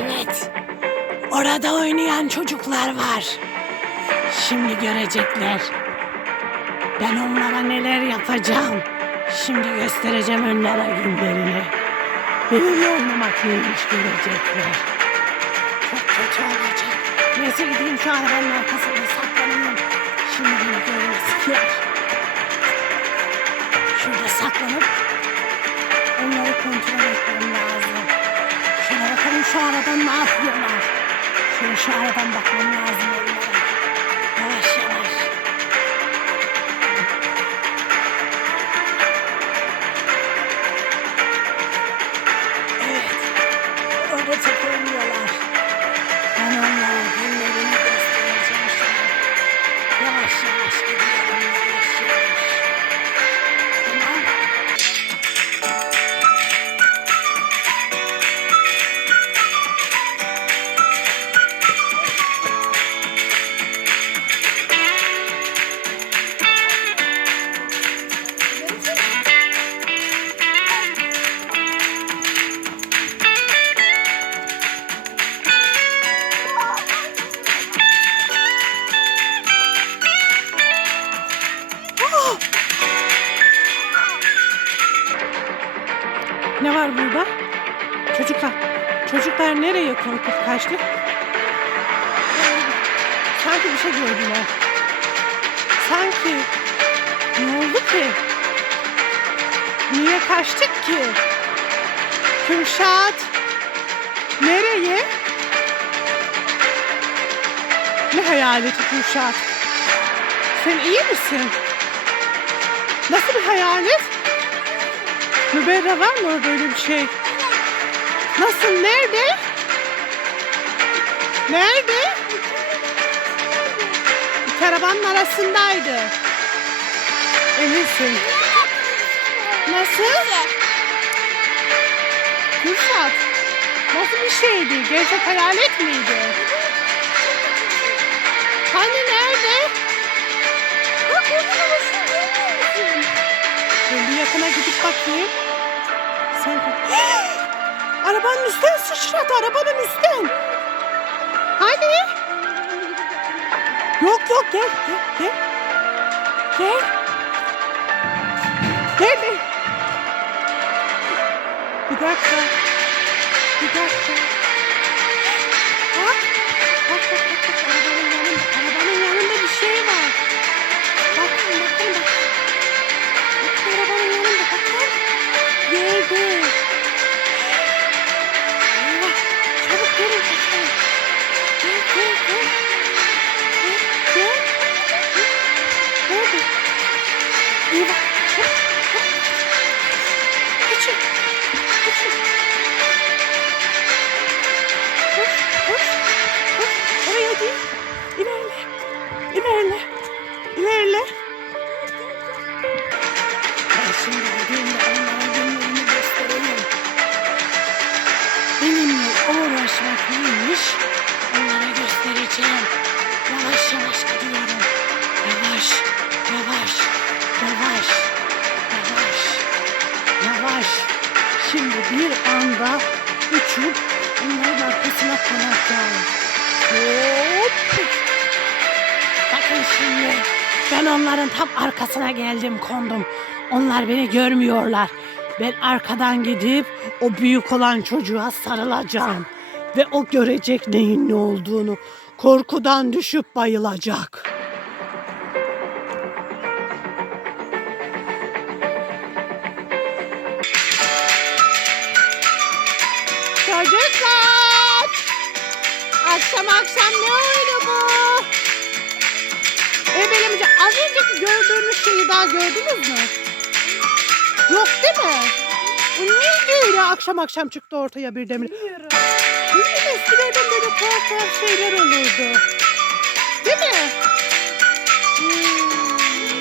Evet. Orada oynayan çocuklar var. Şimdi görecekler. Ben onlara neler yapacağım. Şimdi göstereceğim onlara günlerini. Benimle oynamak neymiş görecekler. Çok kötü olacak. Neyse gideyim şu arabanın arkasında saklanayım. Şimdi beni görmezler. Şurada saklanıp onları kontrol etmem lazım. Şuna bakalım şu aradan ne yapıyorlar. Şöyle şu aradan bakmam lazım onlara. Korkup kaçtı? Sanki bir şey gördüler. Sanki. Ne oldu ki? Niye kaçtık ki? Kürşat. Nereye? Ne hayaleti Kürşat? Sen iyi misin? Nasıl bir hayalet? Müberra var mı orada öyle bir şey? Nasıl? Nerede? Nerede? Bir arabanın arasındaydı. Eminsin. Nasıl? Kürşat. Nasıl bir şeydi? Gerçek hayalet miydi? Hani nerede? Bak? Ben bir yakına gidip bakayım. Sen Arabanın üstten sıçradı, arabanın üstten. Hani? Yok yok gel gel gel. Gel. Gel. Bir dakika. Bir dakika. Şimdi gideyim de onlara günlerini göstereyim. Benimle uğraşmak neymiş? Onlara göstereceğim. Yavaş yavaş gidiyorum. Yavaş, yavaş, yavaş, yavaş, yavaş. Şimdi bir anda uçup onların arkasına konacağım. Hop! Bakın şimdi ben onların tam arkasına geldim kondum. Onlar beni görmüyorlar. Ben arkadan gidip o büyük olan çocuğa sarılacağım. Ve o görecek neyin ne olduğunu. Korkudan düşüp bayılacak. Çocuklar! Akşam akşam ne oyunu bu? Ebelemci az önceki gördüğünüz şeyi daha gördünüz mü? Yok değil mi? Bu neydi öyle akşam akşam çıktı ortaya birdenbire? Bilmiyorum. Bilmiyorum eskilerden böyle tuhaf tuhaf şeyler olurdu. Değil mi? Hmm.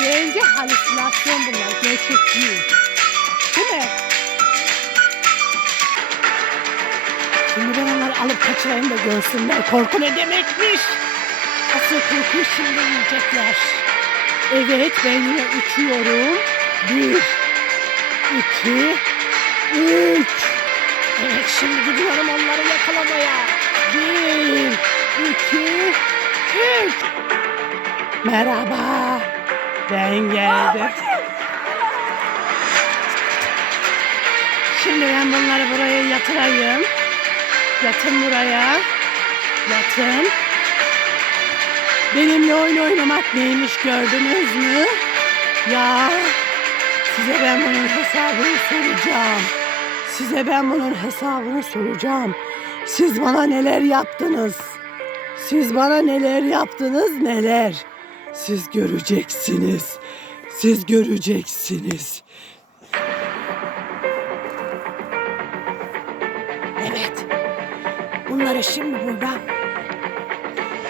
Bence halüsinasyon bunlar. Gerçek değil. Değil mi? Şimdi ben onları alıp kaçırayım da görsünler. Korku ne demekmiş? Asıl korkuyu şimdi yiyecekler. Evet ben yine uçuyorum. Bir, iki, üç. Evet şimdi gidiyorum onları yakalamaya. Bir, iki, üç. Merhaba. Ben geldim. Şimdi ben bunları buraya yatırayım. Yatın buraya. Yatın. Benimle oyun oynamak neymiş gördünüz mü? Ya size ben bunun hesabını soracağım. Size ben bunun hesabını soracağım. Siz bana neler yaptınız? Siz bana neler yaptınız neler? Siz göreceksiniz. Siz göreceksiniz. Evet. Bunları şimdi burada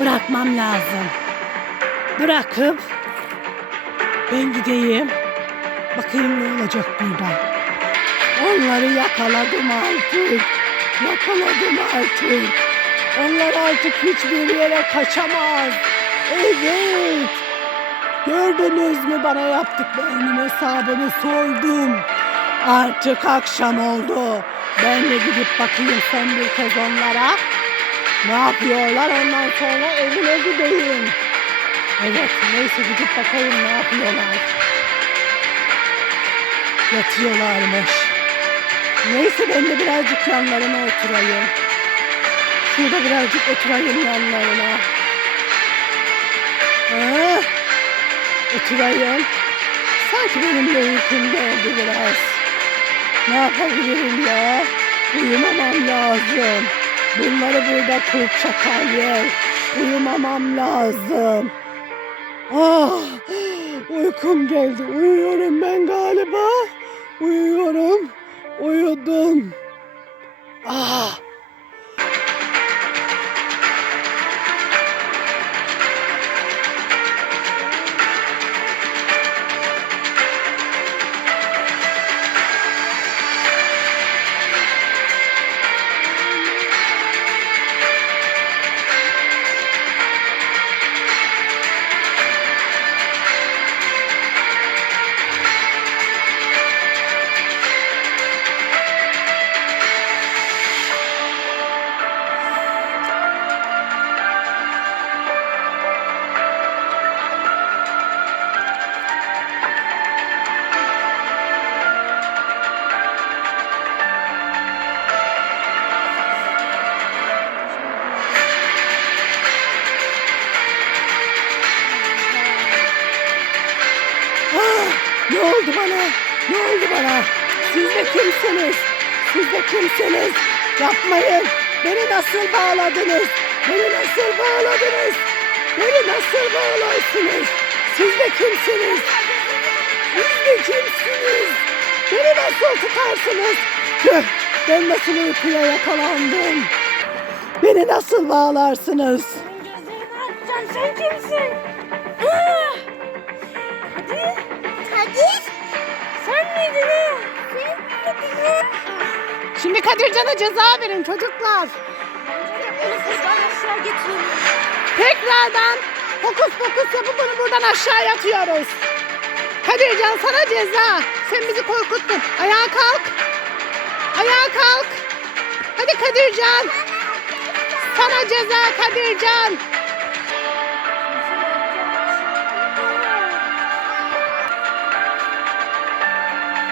bırakmam lazım. Bırakıp ben gideyim. Bakayım ne olacak burada. Onları yakaladım artık. Yakaladım artık. Onlar artık hiçbir yere kaçamaz. Evet. Gördünüz mü bana yaptıklarının hesabını sordum. Artık akşam oldu. Ben de gidip bakayım son bir kez onlara. Ne yapıyorlar ondan sonra evine gideyim. Evet neyse gidip bakayım ne yapıyorlar. Yatıyorlarmış. Neyse ben de birazcık yanlarına oturayım. Şurada birazcık oturayım yanlarına. Ah, oturayım. Sanki benim de uykum geldi biraz. Ne yapabilirim ya? Uyumamam lazım. Bunları burada kurt çakal yer. Uyumamam lazım. Ah, uykum geldi. Uyuyorum ben galiba. Uyuyorum. Uyudum. Ah, oldu bana? Ne oldu bana? Siz de kimsiniz? Siz de kimsiniz? Yapmayın. Beni nasıl bağladınız? Beni nasıl bağladınız? Beni nasıl bağlarsınız? Siz de kimsiniz? Siz de kimsiniz? Beni nasıl tutarsınız? Ben nasıl uykuya yakalandım? Beni nasıl bağlarsınız? Senin gözlerini açacağım. Sen kimsin? Ah! Şimdi Kadircan'a ceza verin çocuklar. Tekrardan fokus fokus yapıp bunu buradan aşağıya atıyoruz. Kadircan sana ceza. Sen bizi korkuttun. Ayağa kalk. Ayağa kalk. Hadi Kadircan. Sana ceza Kadircan.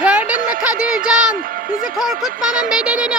Gördün mü Kadircan? Bizi korkutmanın bedelini